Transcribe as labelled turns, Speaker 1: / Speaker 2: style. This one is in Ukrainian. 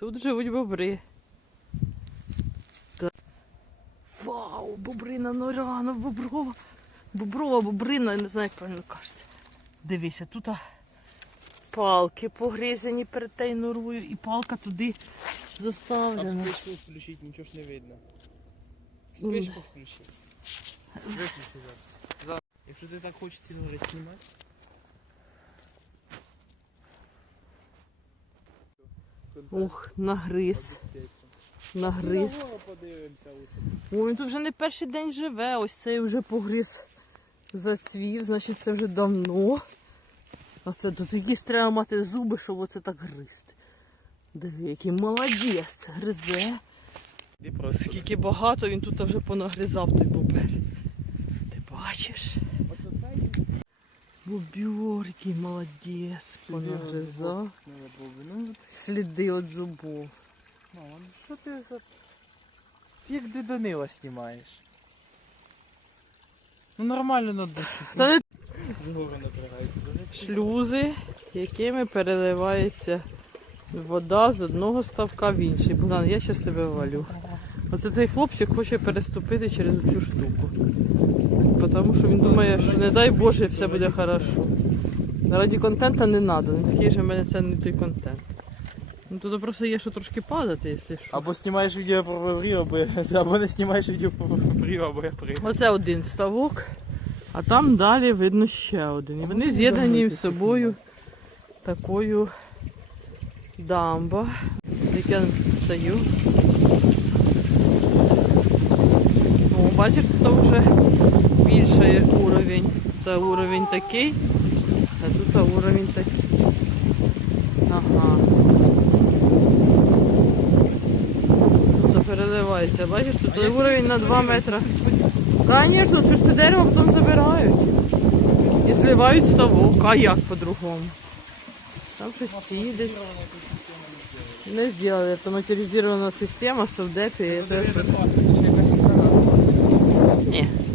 Speaker 1: Тут живуть бобри. Вау, бобрина норяна, боброва. Боброва, бобрина, я не знаю, як правильно кажеться. Дивися, тут палки погризані перед тією норою, і палка туди
Speaker 2: А
Speaker 1: заставлена.
Speaker 2: спичку включить, нічого ж не видно. Спичку включи. Виключи. Зараз. Якщо ти так хочеш ці нори знімати.
Speaker 1: Ух, нагриз, нагриз. Він тут вже не перший день живе, ось цей вже погриз зацвів, значить це вже давно. А це тут якісь треба мати зуби, щоб оце так гризти. Диви, який молодець, гризе. Скільки багато він тут вже понагризав той бобер. Ти бачиш? Бобер, який молодець, понагризав.
Speaker 2: Ну,
Speaker 1: Сліди від зубов.
Speaker 2: мама, ну що ти за... Як ти Данила знімаєш? Ну нормально на душі.
Speaker 1: Шлюзи, якими переливається вода з одного ставка в інший. Богдан, я зараз тебе валю. Оце цей хлопчик хоче переступити через цю штуку. Тому що він думає, що не дай Боже, все буде хорошо. Раді контента не треба, не такий же в мене це не той контент. Ну тут просто є, що трошки падати, якщо що.
Speaker 2: Або знімаєш відео про бобрів, або, або не знімаєш відео про бобрів, або я при.
Speaker 1: Оце один ставок, а там далі видно ще один. І вони з'єднані з собою такою дамба. Як я стою. Бачиш, тут вже більший уровень. Та уровень такий, а тут уровень такий. Ага. Тут переливається. Бачиш, тут уровень на 2 метри. Конечно, це ж це дерево потім забирають. І зливають ставок. А як по-другому? Там щось сидить. Не зробили. Автоматизована система, совдепі.
Speaker 2: Yeah.